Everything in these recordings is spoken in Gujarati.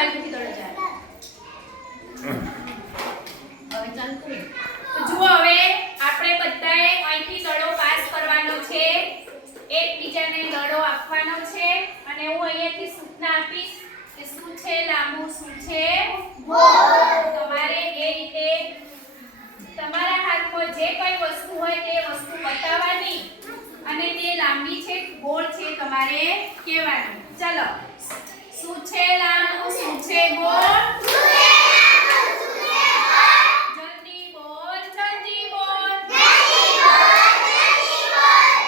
બાજુથી દડો ચાલે હવે ચાલ કરી તો જુઓ હવે આપણે બધાએ અહીંથી દડો પાસ કરવાનો છે એકબીજાને દડો આપવાનો છે અને હું અહીંયાથી સૂચના આપીશ કે શું છે લાંબુ શું છે ગોળ તમારે એ રીતે તમારા હાથમાં જે કઈ વસ્તુ હોય તે વસ્તુ બતાવવાની અને તે લાંબી છે ગોળ છે તમારે કહેવાનું ચલો શું છે લાંબુ શું છે ગોળ જલ્દી બોલ જલ્દી બોલ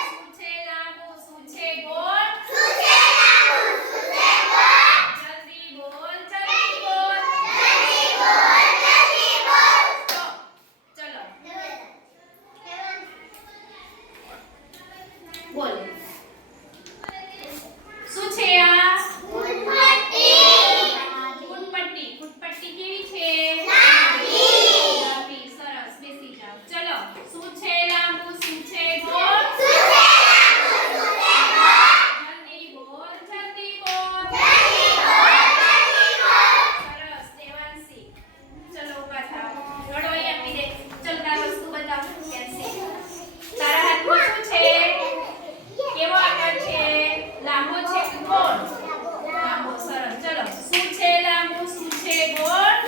શું છે લાંબુ શું છે ગોળ જલ્દી બોલ જલ્દી બોલ ચલો બોલ શું છે આ ફૂટપટ્ટી ફૂટપટ્ટી કેવી છે લાંબી સરસ બેસી જાઓ ચલો શું છે લાંબુ શું છે ગોળ જલ્દી બોલ જલ્દી બોલ સરસ દેવાંશી ચલો ઊભા થાઓ દડો અહીં આપી દે ચલ તાર વસ્તુ બતાવ કેન્સી તારા હાથમાં શું છે કેવો આકાર છે લાંબો છે કે ગોળ લાંબો સરસ ચલો શું છે લાંબુ શું છે ગોળ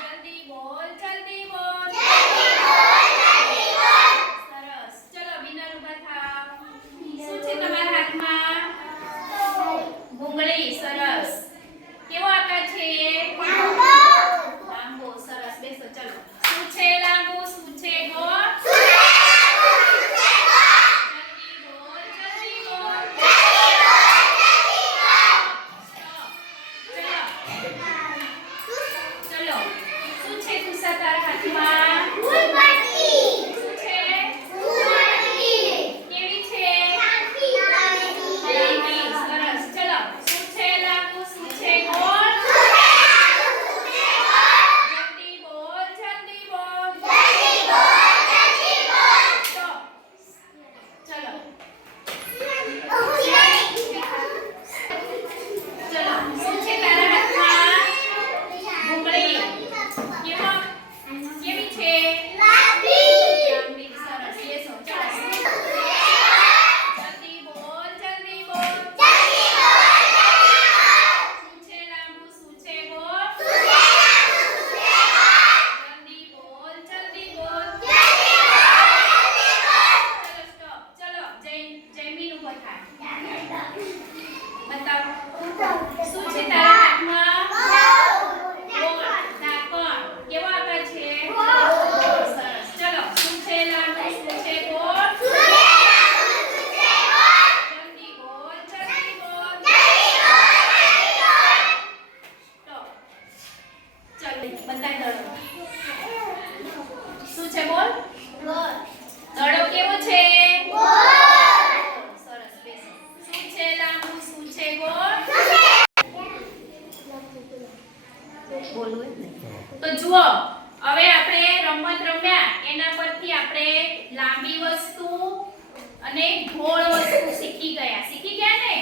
જલ્દી બોલ જલ્દી બોલ સરસ ચલો વિનર ઊભા થાવ શું છે તમારા હાથમાં ભૂંગળી સરસ કેવો આકાર છે લાંબો સરસ બેસો ચલો શું છે લાંબુ શું છે ગોળ ચલો શું છે તુષા તારા હાથમાં શું છે કેવી છે લાંબી સરસ ચલો શું છે લાંબુ શું છે ગોળ જલ્દી બોલ જલ્દી બોલ સ્ટોપ ચલો ચલો શું છે તારા હાથમાં ભૂંગળી કેવી છે લાંબી સરસ બેસો ચલો જલ્દી બોલ જલ્દી બોલ શું છે લાંબુ શું છે ગોળ જલ્દી બોલ જલ્દી બોલ ચલો સ્ટોપ ચલો જયમીન ઊભો થાય બતાવ શું છે તારા હાથમાં ગોળ નાકોણ કેવો આકાર છે સરસ ચલો શું છે લાંબુ શું છે ગોળ જલ્દી બોલ જલ્દી બોલ સ્ટોપ ચલો બતાય દડો શું છે બોલ દડો કેવો છે સરસ બેસો શું છે લાંબુ શું છે ગોળ બોલવું જ નહીં તો જુઓ હવે આપણે રમત રમ્યા એના પરથી આપણે લાંબી વસ્તુ અને ગોળ વસ્તુ શીખી ગયા ને